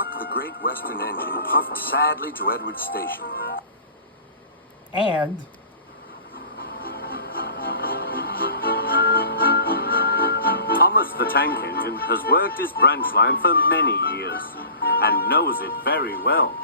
Duck, the Great Western Engine, puffed sadly to Edward's station. And Thomas the Tank Engine has worked his branch line for many years and knows it very well.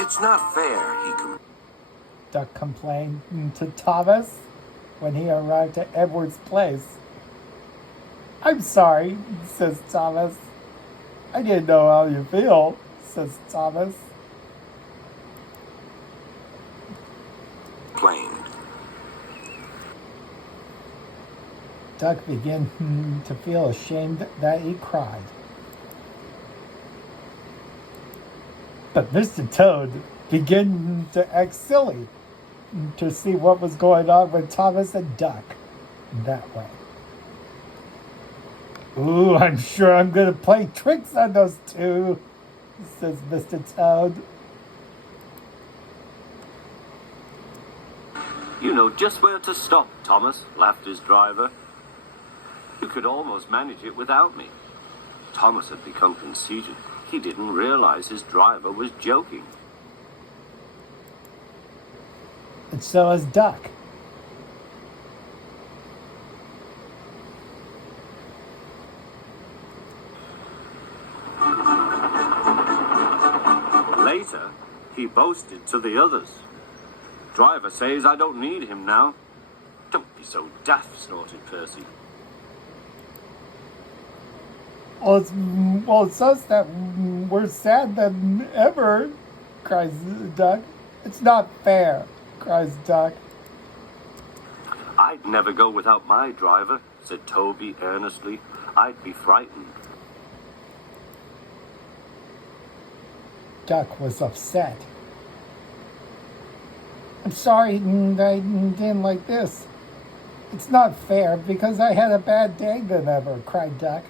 It's not fair, Duck complained to Thomas when he arrived at Edward's place. "I'm sorry," says Thomas. "I didn't know how you feel," says Thomas. complained. Duck began to feel ashamed that he cried. But Mr. Toad began to act silly to see what was going on with Thomas and Duck that way. "Ooh, I'm sure I'm going to play tricks on those two," says Mr. Toad. "You know just where to stop, Thomas," laughed his driver. "You could almost manage it without me." Thomas had become conceited. He didn't realize his driver was joking. And so is Duck. Later, he boasted to the others. "Driver says I don't need him now." "Don't be so daft," snorted Percy. Well, it's us that we're sad than ever," cries Duck. "It's not fair," cries Duck. "I'd never go without my driver," said Toby earnestly. "I'd be frightened." Duck was upset. "I'm sorry that I didn't like this. It's not fair because I had a bad day than ever," cried Duck.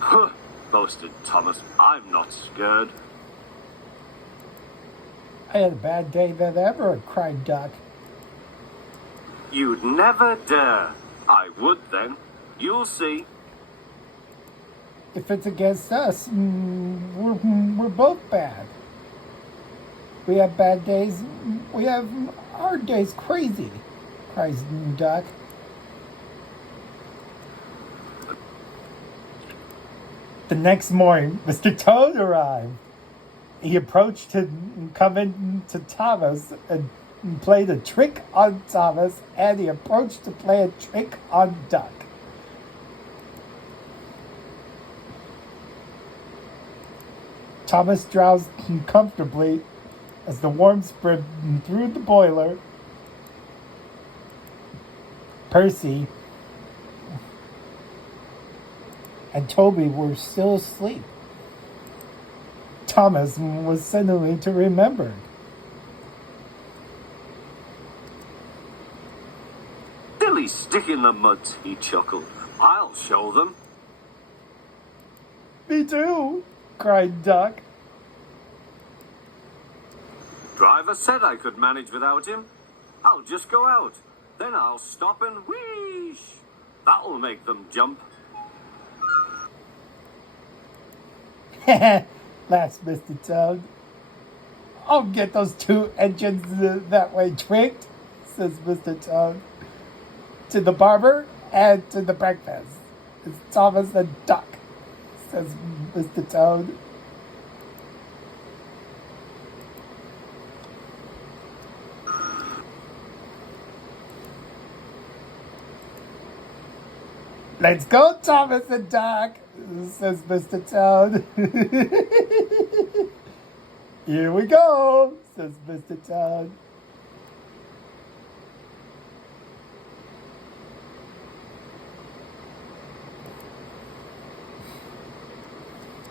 "Huh," boasted Thomas. "I'm not scared." "I had a bad day than ever," cried Duck. "You'd never dare." "I would then. You'll see." "If it's against us, we're both bad. We have bad days. We have our days crazy," cries Duck. The next morning, Mr. Toad arrived. He approached to come in to Thomas and played a trick on Thomas, and he approached to play a trick on Duck. Thomas drowsed comfortably as the warmth spread through the boiler. Percy and Toby were still asleep. Thomas was suddenly to remember. "Silly stick in the mud," he chuckled. "I'll show them." "Me too," cried Duck. "Driver said I could manage without him. I'll just go out. Then I'll stop and wheesh. That'll make them jump." Laughs Mr. Toad. "I'll get those two engines that way tricked," says Mr. Toad. "To the barber and to the breakfast. It's Thomas and Duck," says Mr. Toad. "Let's go, Thomas and Duck," says Mr. Toad. "Here we go," says Mr. Toad.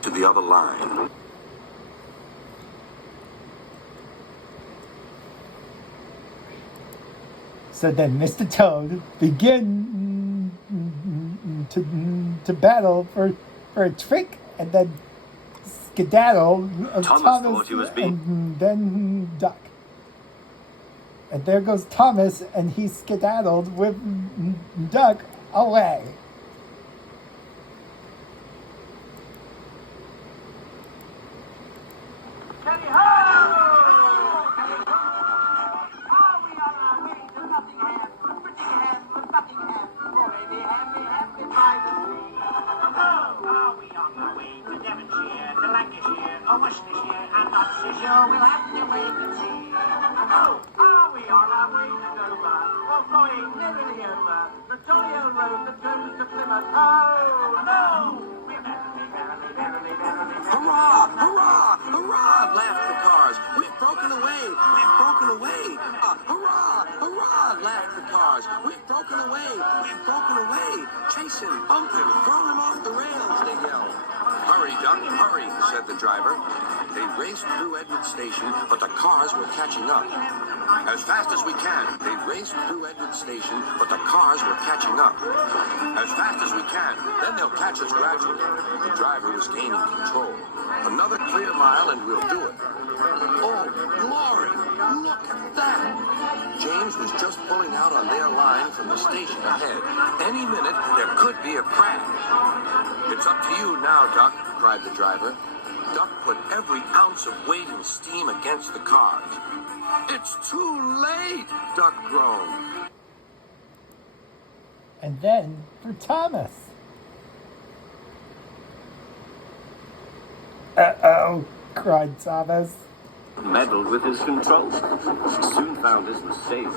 To the other line. So then Mr. Toad begin to battle for a trick, and then skedaddle of Thomas Thomas thought he was being- and then Duck. And there goes Thomas, and he skedaddled with Duck away. Worcestershire and not so sure we'll have to wait and see. Oh, are we on our way to Dover? Oh boy, nearly over. The jolly old road that goes to Plymouth. Oh no! We're verily. Hurrah! Hurrah! Hurrah! Laughed the cars. We've broken away! We've broken away! Hurrah! Hurrah! Laughed the cars. We've broken away! We've broken away! Chase him! Bump him! Throw him off the rails! They yelled. Hurry, Duck! Hurry! Said the driver. They raced through Edward Station, but the cars were catching up. As fast as we can. They raced through Edward Station, but the cars were catching up. As fast as we can. Then they'll catch us gradually. The driver was gaining control. Another clear mile and we'll do it. Oh, glory! Look at that! James was just pulling out on their line from the station ahead. Any minute, there could be a crash. It's up to you now, Duck, cried the driver. Duck put every ounce of weight and steam against the cars. It's too late, Duck groaned. And then for Thomas. Uh-oh, cried Thomas. Meddled with his controls. He soon found his mistake.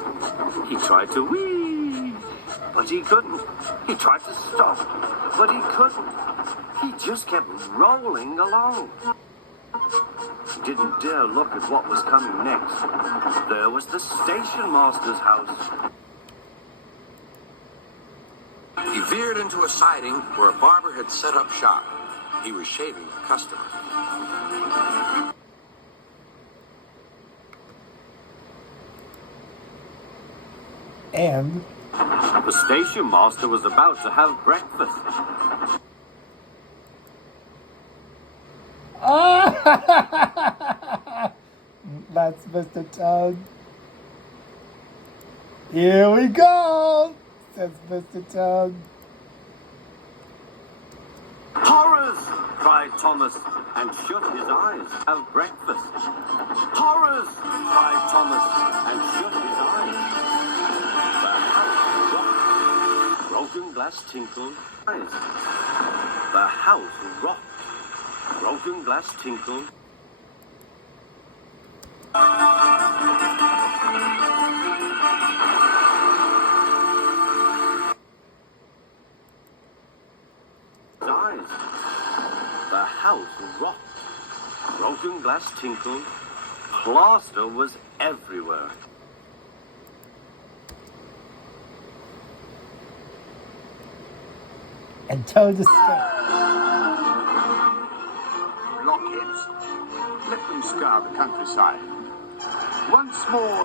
He tried to whee, but he couldn't. He tried to stop, but he couldn't. He just kept rolling along. He didn't dare look at what was coming next. There was the station master's house. He veered into a siding where a barber had set up shop. He was shaving a customer. And The station master was about to have breakfast. that's Mr. Toad. Here we go, says Mr. Toad. Horrors! Cried Thomas and shut his eyes. Have breakfast. Horrors! Cried Thomas and shut his eyes. The house rocked. Broken glass tinkled. The house rocked. Broken glass tinkled. Eyes. The house rocked. Broken glass tinkled. Plaster was everywhere. And Toad escaped. Blockheads. Let them scour the countryside. Once more.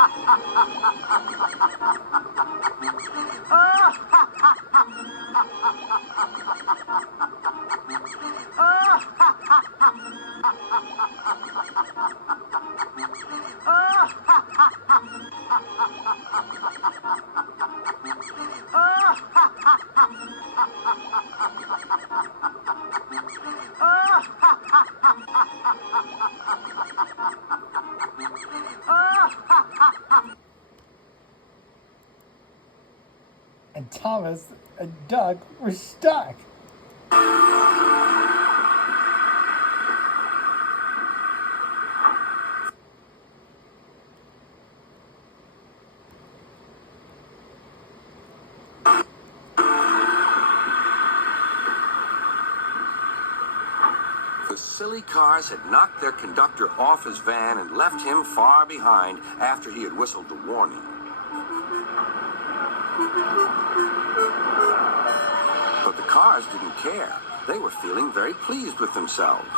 And Thomas and Duck were stuck. The silly cars had knocked their conductor off his van and left him far behind after he had whistled the warning. But the cars didn't care. They were feeling very pleased with themselves.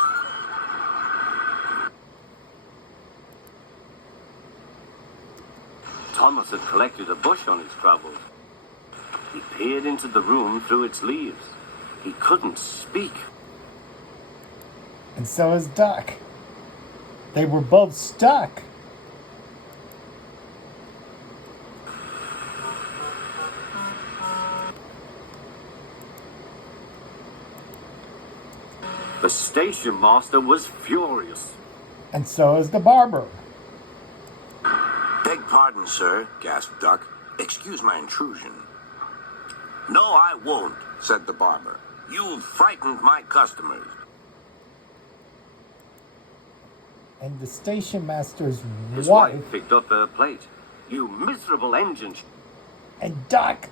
Thomas had collected a bush on his travels. He peered into the room through its leaves. He couldn't speak. And so is Duck. They were both stuck. The station master was furious. And so is the barber. Beg pardon, sir, gasped Duck. Excuse my intrusion. No, I won't, said the barber. You've frightened my customers. And the station master's His wife wife picked up her plate. "You miserable engine," and Duck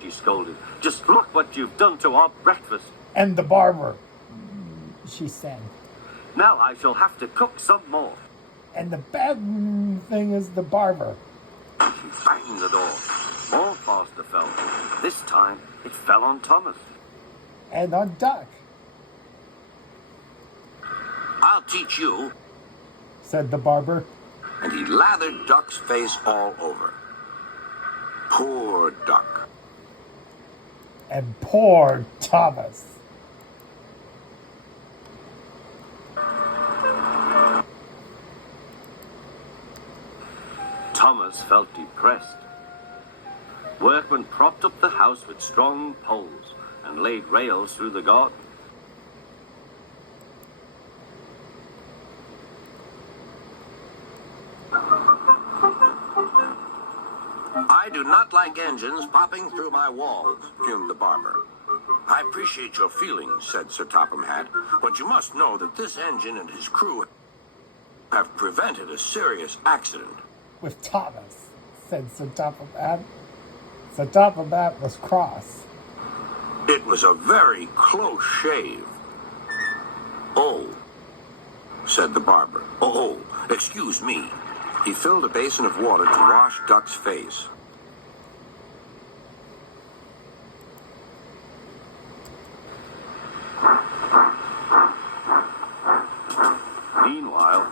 she scolded. "Just look what you've done to our breakfast. and the barber, she said. Now I shall have to cook some more." And the bad thing is the barber. She banged the door. More plaster fell. This time it fell on Thomas. And on Duck, I'll teach you. said the barber. And he lathered Duck's face all over. Poor Duck. And poor Thomas. Thomas felt depressed. Workmen propped up the house with strong poles and laid rails through the garden. I do not like engines popping through my walls, fumed the barber. I appreciate your feelings, said Sir Topham Hatt, but you must know that this engine and his crew have prevented a serious accident. With Thomas, said Sir Topham Hatt. Sir Topham Hatt was cross. It was a very close shave. Oh, said the barber. Oh, excuse me. He filled a basin of water to wash Duck's face. Meanwhile,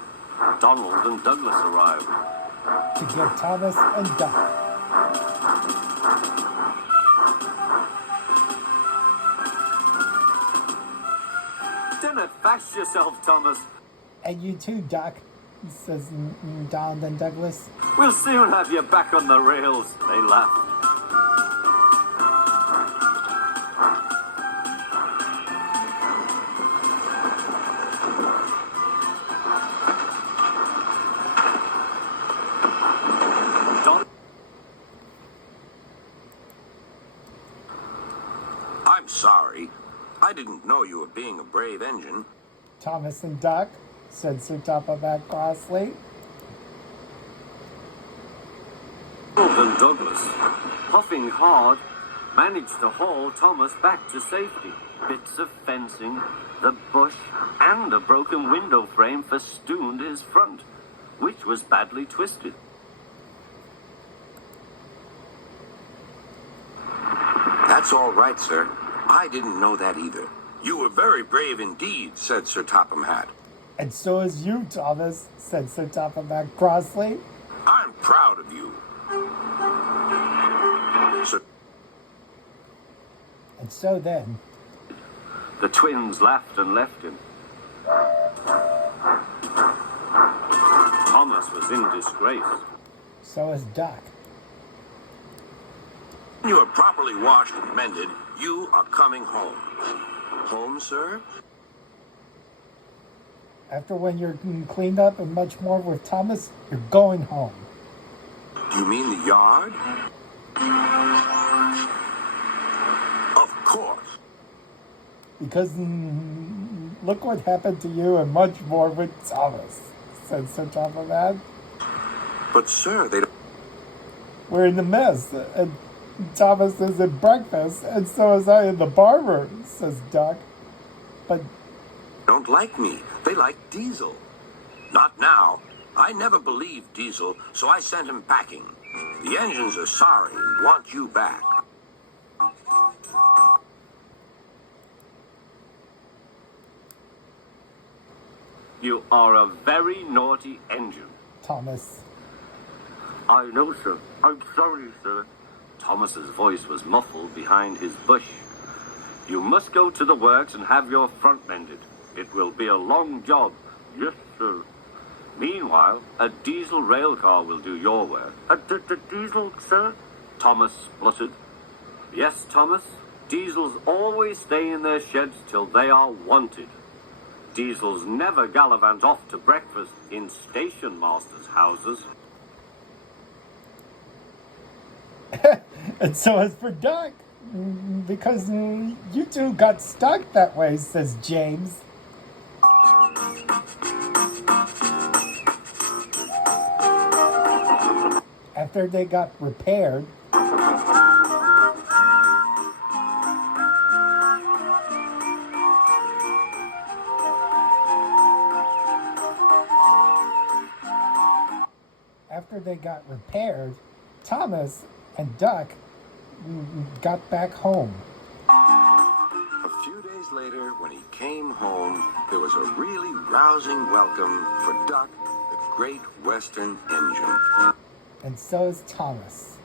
Donald and Douglas arrived. To get Thomas and Duck. "Dinna fash yourself, Thomas. And you too, Duck, says Donald and Douglas. We'll soon have you back on the rails," they laughed. I'm sorry. I didn't know you were being a brave engine. Thomas and Duck, said Sir Topham Hatt crossly. Donald and Douglas, puffing hard, managed to haul Thomas back to safety. Bits of fencing, the bush, and a broken window frame festooned his front, which was badly twisted. That's all right, sir. I didn't know that either. You were very brave indeed, said Sir Topham Hatt. And so is you, Thomas, said Sir Topham Hatt crossly. I'm proud of you. Sir, And so then, The twins laughed and left him. Thomas was in disgrace. so is Duck. when you are properly washed and mended, you are coming home. Home, sir? After when you're cleaned up and much more with Thomas, you're going home. Do you mean the yard? Of course. Because look what happened to you and much more with Thomas, said Sir Topham Hatt. But, sir, they We're in the mess, and Thomas is at breakfast, and so is I in the barber, says Duck. But don't like me. They like Diesel. Not now. I never believed Diesel, so I sent him packing. The engines are sorry and want you back. You are a very naughty engine. Thomas, I know, sir. I'm sorry, sir. Thomas's voice was muffled behind his bush. You must go to the works and have your front mended. It will be a long job. Yes, sir. Meanwhile, a diesel rail car will do your work. A diesel, sir? Thomas spluttered. Yes, Thomas. Diesels always stay in their sheds till they are wanted. Diesels never gallivant off to breakfast in station masters' houses. And so as for Duck, because you two got stuck that way, says James. After they got repaired, Thomas and Duck got back home. A few days later, when he came home, there was a really rousing welcome for Duck, the Great Western Engine. And so is Thomas.